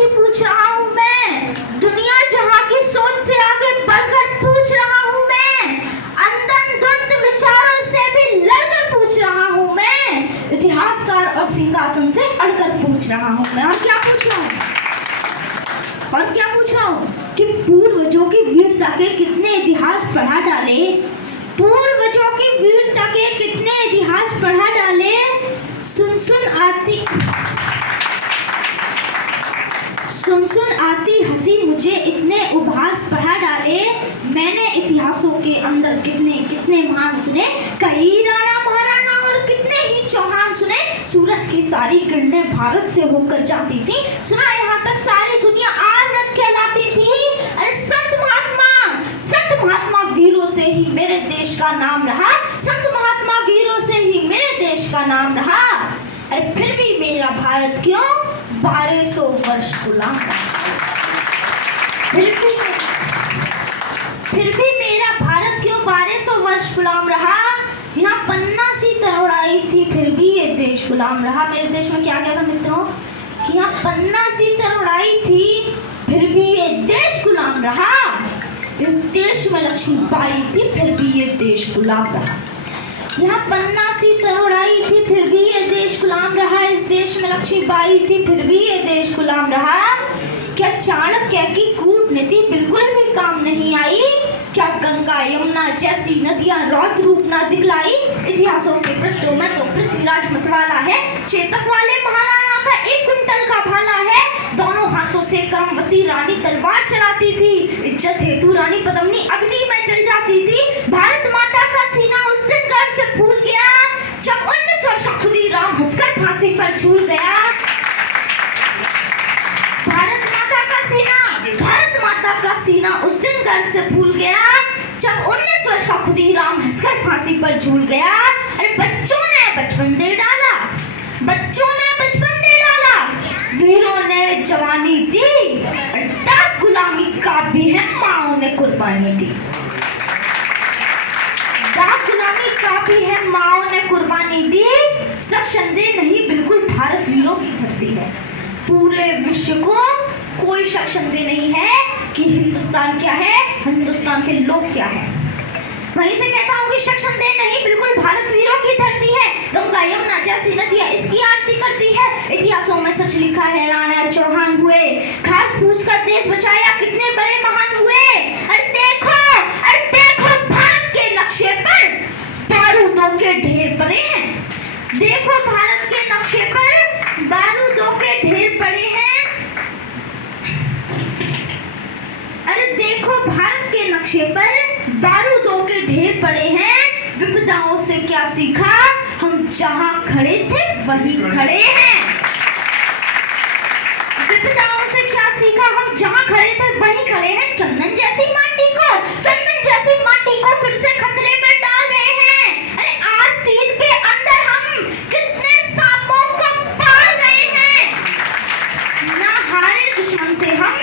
मीनाक्षी पूछ रहा हूँ मैं, दुनिया जहाँ की सोच से आगे बढ़कर पूछ रहा हूँ मैं, अंधधुंध विचारों से भी लड़कर पूछ रहा हूँ मैं, इतिहासकार और सिंहासन से अड़कर पूछ रहा हूँ मैं। और क्या पूछ रहा हूँ? और क्या पूछ रहा हूँ कि पूर्वजों की वीरता के कितने इतिहास पढ़ा डाले, पूर्वजों की वीरता के कितने इतिहास पढ़ा डाले। सुन सुन आती हंसी मुझे इतने उभास पढ़ा डाले। मैंने इतिहासों के अंदर कितने कितने महान सुने, कई राणा महाराणा और कितने ही चौहान सुने। सूरज की सारी किरणें भारत से होकर जाती थी, सुना यहाँ तक सारी दुनिया आरत कहलाती थी। अरे संत महात्मा वीरों से ही मेरे देश का नाम रहा, संत महात्मा वीरों से ही मेरे देश का नाम रहा। अरे फिर भी मेरा भारत क्यों 1200 वर्ष गुलाम रहा, फिर भी मेरा भारत क्यों 1200 वर्ष गुलाम रहा। यहाँ पन्ना सी तरोड़ाई थी फिर भी ये देश गुलाम रहा। मेरे देश में क्या क्या था मित्रों कि यहाँ पन्ना सी तरोड़ाई थी फिर भी ये देश गुलाम रहा। इस देश में लक्ष्मीबाई थी फिर भी ये देश गुलाम रहा। यहाँ पन्ना सी तरोड़ाई थी फिर भी ये देश गुलाम रहा। इस देश में लक्ष्मीबाई थी फिर भी ये देश गुलाम रहा। क्या चाणक्य की कूटनीति बिल्कुल भी काम नहीं आई? क्या गंगा यमुना जैसी नदियां रौद्र रूप न दिखलाई? इतिहासों के पृष्ठों में तो पृथ्वीराज मतवाला है, चेतक वाले महाराणा का 1 कुंटल का भाला है। दोनों हाथों से कर्मवती रानी तलवार चलाती थी, इज्जत हेतु रानी पद्मिनी अग्नि में जल जाती थी। भारत माता का सीना उस दिन गर्व से फूल गया जब 19 वर्ष का खुदीराम हंसकर फांसी पर झूल गया। भारत माता का सीना उस दिन गर्व से फूल गया जब 19 वर्ष का खुदीराम हंसकर फांसी पर झूल गया। अरे बच्चों ने बचपन दे डाला, वीरों ने जवानी दी, दाग गुलामी का भी है माओ ने कुर्बानी दी, दाग गुलामी का भी है माओ ने कुर्बानी दी। संदेह नहीं बिल्कुल भारत वीरों की धरती है। पूरे विश्व को कोई शक संदेह नहीं है कि हिंदुस्तान क्या है, हिंदुस्तान के लोग क्या है। वहीं से कहता हूँ कि शक संदेह नहीं बिल्कुल भारत वीरों की धरती है। गंगा यमुना जैसी नदियाँ इसकी आरती करती है। इतिहासों में सच लिखा है राणा चौहान हुए, घास फूस कर देश बचाया कितने बड़े महान हुए। अरे देखो भारत के नक्शे पर बारूदों के ढेर पड़े हैं, देखो भारत के नक्शे पर बारूदों के ढेर पड़े हैं। अरे देखो भारत के नक्शे पर बारूदों के ढेर पड़े हैं। विपदाओं से क्या सीखा, हम जहां खड़े थे वहीं खड़े हैं। विपदाओं से क्या सीखा, हम जहां खड़े थे वहीं खड़े हैं। चंदन जैसी माटी को फिर से खतरे में डाल रहे हैं। अरे आस्तीन के अंदर हम कितने सांपों को पाल रहे हैं। ना हारे दुश्मन से हम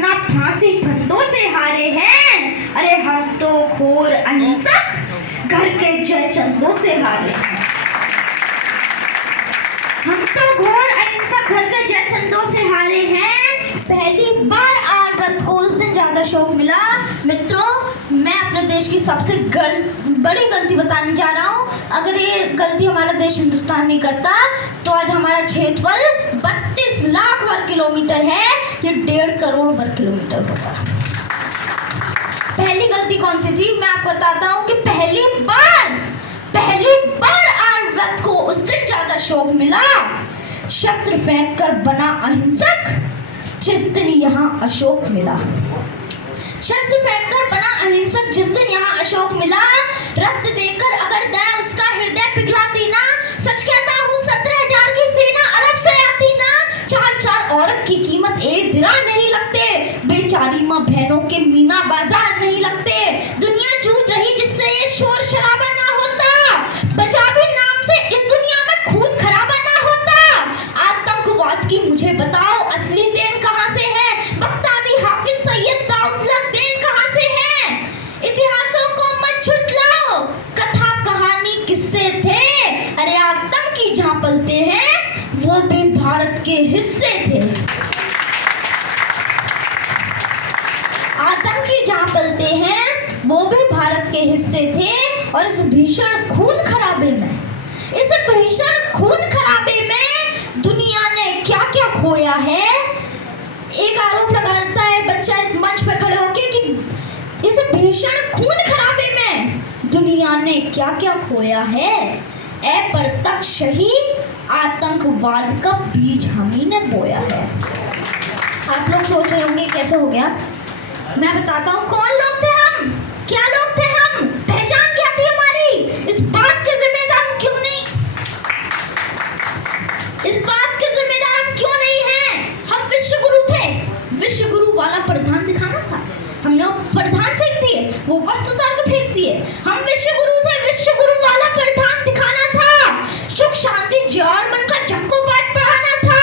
ना फांसी फंदों से हारे हैं। अरे हम तो घोर अहिंसक घर के जय चंदों से हारे हैं। पहली बार आरत को उस दिन ज्यादा शौक मिला। मित्रों मैं अपने देश की सबसे बड़ी गलती बताने जा रहा हूँ। अगर ये गलती हमारा देश हिंदुस्तान नहीं करता तो आज हमारा क्षेत्रफल 32 लाख वर्ग किलोमीटर है, ये 1.5 करोड़ वर्ग किलोमीटर होता। पहली गलती कौन सी थी मैं आपको बताता हूँ कि पहली बार आरत को उस दिन ज्यादा शौक मिला। शस्त्र फेंक कर बना अहिंसक जिस दिन यहाँ अशोक मिला। शस्त्र फेंककर बना अहिंसक जिस दिन यहाँ अशोक मिला। रक्त देकर अगर दया उसका हृदय पिघलाती ना, सच कहता हूँ 17,000 की सेना अरब से आती ना। 4 औरत की कीमत 1 दिरा नहीं लगते, बेचारी माँ बहनों के मीना बाजार नहीं लगते। दुनिया जूझ रही जिससे ये शोर शराबा ना होता, पंजाबी नाम से इस दुनिया में खून खराबा ना होता। आतंकवाद की मुझे बताओ असली देन कहाँ से है, बगदादी हाफिज सैयद दाऊदला देन कहाँ से है। इतिहासों को मत झुठलाओ, कथा कहानी किस्से भारत के हिस्से थे। आतंकी जहां पलते हैं वो भी भारत के हिस्से थे। और इस भीषण खून खराबे में दुनिया ने क्या क्या खोया है। एक आरोप लगाता है बच्चा इस मंच पे खड़े होके कि इस भीषण खून खराबे में दुनिया ने क्या क्या खोया है। अप्रत्यक्ष ही आतंकवाद का बीज हम ही ने बोया है। आप लोग सोच रहे होंगे कैसे हो गया। मैं बताता हूँ कौन लोग थे हम, क्या लोग थे हम, पहचान क्या थी हमारी। इस बात के जिम्मेदार हम क्यों नहीं हैं। हम विश्व गुरु थे। विश्व गुरु वाला परिधान दिखाना था, हमने वो परिधान फेंक दिए, वो वस्त्र उतार के फेंक दिए। हम विश्व गुरु थे, विश्व गुरु वाला परिधान दिखाना था, सुख शांति जय और मन का जपको पाठ पढ़ाना था।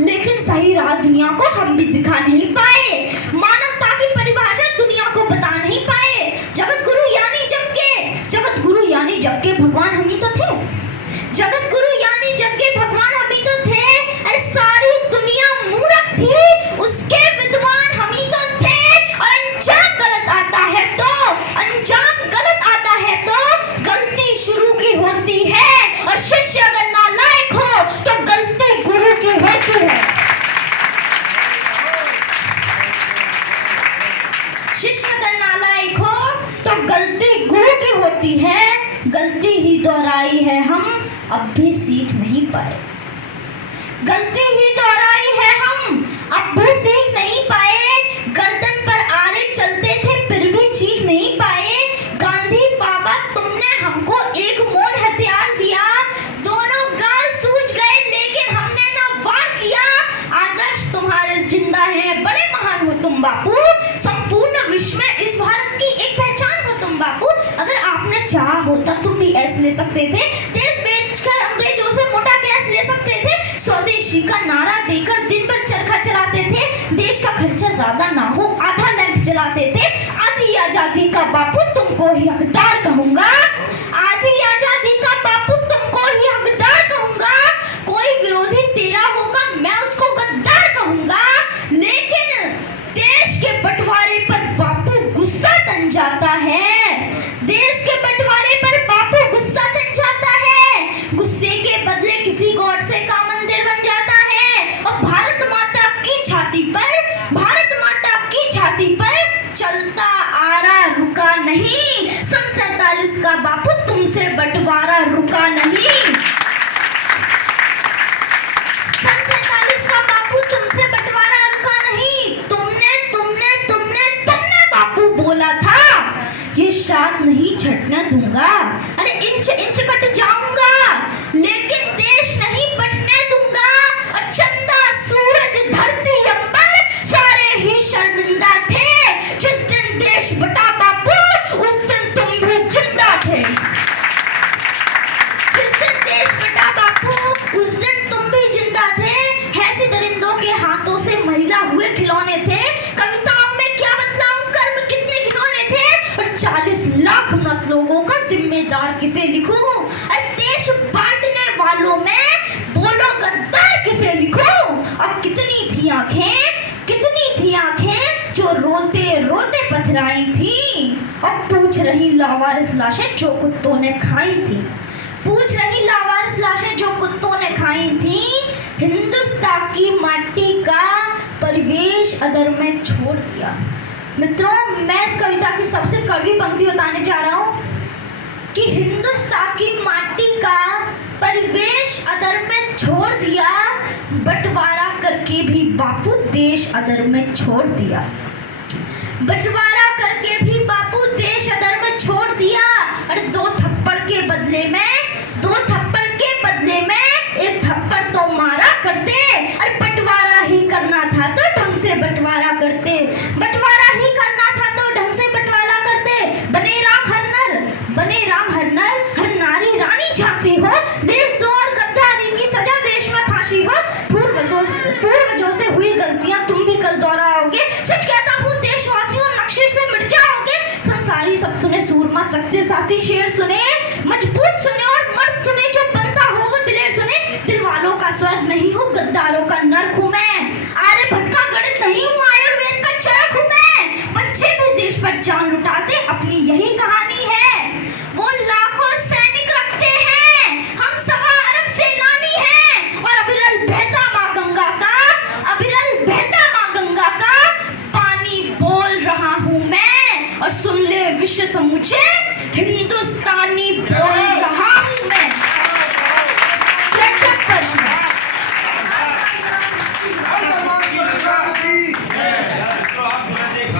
लेकिन सही राह दुनिया को हम भी दिखा नहीं पाए, मानवता की परिभाषा दुनिया को बता नहीं पाए। जगत गुरु यानी जग के भगवान हम ही तो थे। जगत गुरु यानी जग के भगवान हम ही तो थे। अरे सारी दुनिया मूर्ख थी, उसके विद्वान हम ही तो थे। और अंजाम गलत आता है तो गलती शुरू की होती है। और शिष्य अगर नालायक हो तो गलती गुरु की होती है। शिष्य अगर नालायक हो तो गलती गुरु की होती है। गलती ही दोहराई है हम, अब भी सीख नहीं पाए। गलती ही दोहराई है हम, अब भी सीख नहीं पाए। गर्दन पर आरे चलते थे फिर भी चीख नहीं पाए। गांधी बाबा तुमने हमको एक मोड़ हथियार दिया, दोनों गाल सूज गए लेकिन हमने ना वार किया। आदर्श तुम्हारे जिंदा है, बड़े महान हो तुम बापू। संपूर्ण विश्व में इस भारत की एक पहचान हो तुम बापू। अगर आपने चाहा होता तुम भी ऐसे ले सकते थे। देश बेचकर अंग्रेजों से मोटा गैस ले सकते थे। स्वदेशी का नारा देकर दिन भर चरखा चलाते थे। देश का खर्चा ज्यादा ना हो आधा लैंप जलाते थे। आधी आजादी का बापू तुमको ही हकदार कहूंगा। आधी आजादी का बापू तुमको ही हकदार कहूंगा। कोई विरोधी तेरा होगा मैं उसको गद्दार कहूंगा। लेकिन देश के बंटवारे पर बापू गुस्सा तन जाता है। देश के बंटवारे पर बापू गुस्सा तन जाता है। गुस्से के बदले किसी गॉड से का मंदिर बन जाता है। और भारत माता की छाती पर चलता आ रहा रुका नहीं। सन 47 का बापू तुमसे बंटवारा रुका नहीं। सन 47 का बापू तुमसे बंटवारा रुका नहीं। तुमने बापू बोला था ये शाद नहीं छटने दूंगा। अरे इंच इंच कट जाऊंगा लेकिन देश नहीं बटने दूंगा। और चंदा सूरज धरती अंबर सारे ही शर्मिंदा थे। जिस दिन देश बटा बापू उस दिन तुम भी जिंदा थे। जिस दिन देश बटा बापू उस दिन तुम भी जिंदा थे। ऐसे दरिंदों के हाथों से महिला हुए खिलौने थे। कविताओं में क्या बदलाऊं कर्म कितने घिनौने थे। और 40 लाख मृत लोगों का जिम्मेदार किसे लिखूं। अरे देश बांटने वालों में बोलो गद्दार किसे लिखूं। और कितनी थी आंखें जो रोते रोते पथराई थी। और पूछ रही लावारिस लाशें जो कुत्तों ने खाई थी। पूछ रही लावारिस लाशें जो कुत्तों ने खाई थी। हिंदुस्तान की माटी का परिवेश अदर में छोड़ दिया। मित्रों मैं इस कविता की सबसे कड़वी पंक्ति बताने जा रहा हूँ कि हिंदुस्तान की माटी का परिवेश अदर में छोड़ दिया। बंटवारा करके भी बापू देश अदर में छोड़ दिया। बंटवारा करके भी बापू देश अदर में छोड़ दिया। और दो थप्पड़ के बदले में एक थप्पड़ तो मारा करते। और बंटवारा ही करना था तो ढंग से बंटवारा करते। हर नर हर नारी रानी झांसी हो। देशद्रोह गद्दारी की सजा देश में फांसी हो। पूर्वजों से हुई गलतियां तुम भी कल दोहराओगे। सच कहता हूँ देशवासियों नक्शे से मिट जाओगे। संसारी सब सुने सूरमा सकते साथी शेर सुने। मजबूत सुने और मर्द सुने जो बनता हो वो दिलेर सुने। दिल वालों का का स्वर्ग नहीं हूँ, गद्दारों का नर्क हूँ मैं। आर्यभट्ट का गणित नहीं हूँ, आयुर्वेद का चरक हूँ मैं। बच्चे भी देश पर जान लुटाते, अपनी यही कहानी है। वो लाखों सैनिक रखते हैं, हम 1.25 अरब सेनानी हैं। और अविरल बहता माँ गंगा का, अविरल बहता माँ गंगा का पानी बोल रहा हूँ मैं। और सुन ले विश्व समूचे, हिंदुस्तानी बोल रहा हूँ मैं। चक चक परशुराम।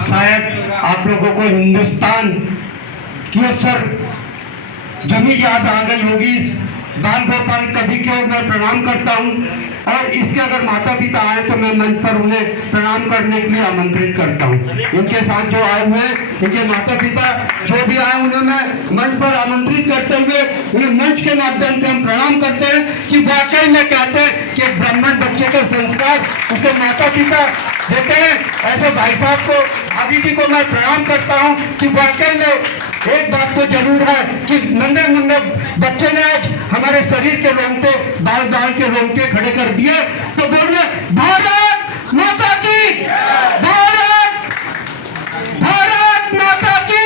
शायद आप लोगों को हिंदुस्तान की अक्सर जमी याद आ गई होगी। बाल गोपाल कवि को मैं प्रणाम करता हूँ, और इसके अगर माता पिता आए तो मैं मंच पर उन्हें प्रणाम करने के लिए आमंत्रित करता हूँ। इनके साथ जो आए हुए हैं, इनके माता पिता जो भी आए, उन्हें मैं मंच पर आमंत्रित करते हुए उन्हें मंच के माध्यम से हम प्रणाम करते हैं कि वाकई में कहते हैं कि एक ब्राह्मण बच्चे के संस्कार उसके माता पिता देते हैं। ऐसे भाई साहब को, आदिति को मैं प्रणाम करता हूँ कि वाकई में एक बात तो जरूर है कि नन्हे मुन्ने बच्चे ने आज हमारे शरीर के रोंगटे, बाल बाल के रोंगटे खड़े कर दिए। तो बोलिए भारत माता की, भारत भारत माता की,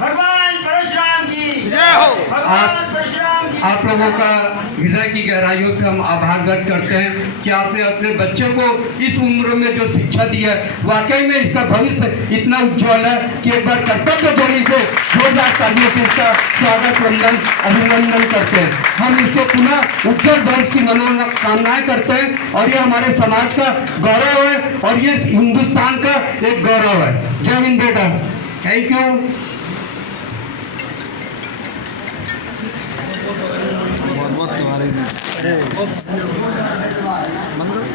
भगवान परशुराम की जय हो। भगवान परशुराम की। आप लोगों का हृदय की गहराइयों से हम आभार व्यक्त करते हैं कि आपने अपने बच्चे को इस उम्र में जो शिक्षा दी है, वाकई में इसका भविष्य इतना उज्जवल है कि एक बार कर्तव्य ध्वनि से जोरदार तालियों से इसका स्वागत वंदन अभिनंदन करते हैं। हम इसको पुनः उज्जवल भविष्य की मनोकामनाएं करते हैं, और ये हमारे समाज का गौरव है, और ये हिंदुस्तान का एक गौरव है। जय हिंद बेटा, थैंक यू। बहुत बहुत तुम्हारे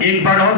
एक बार और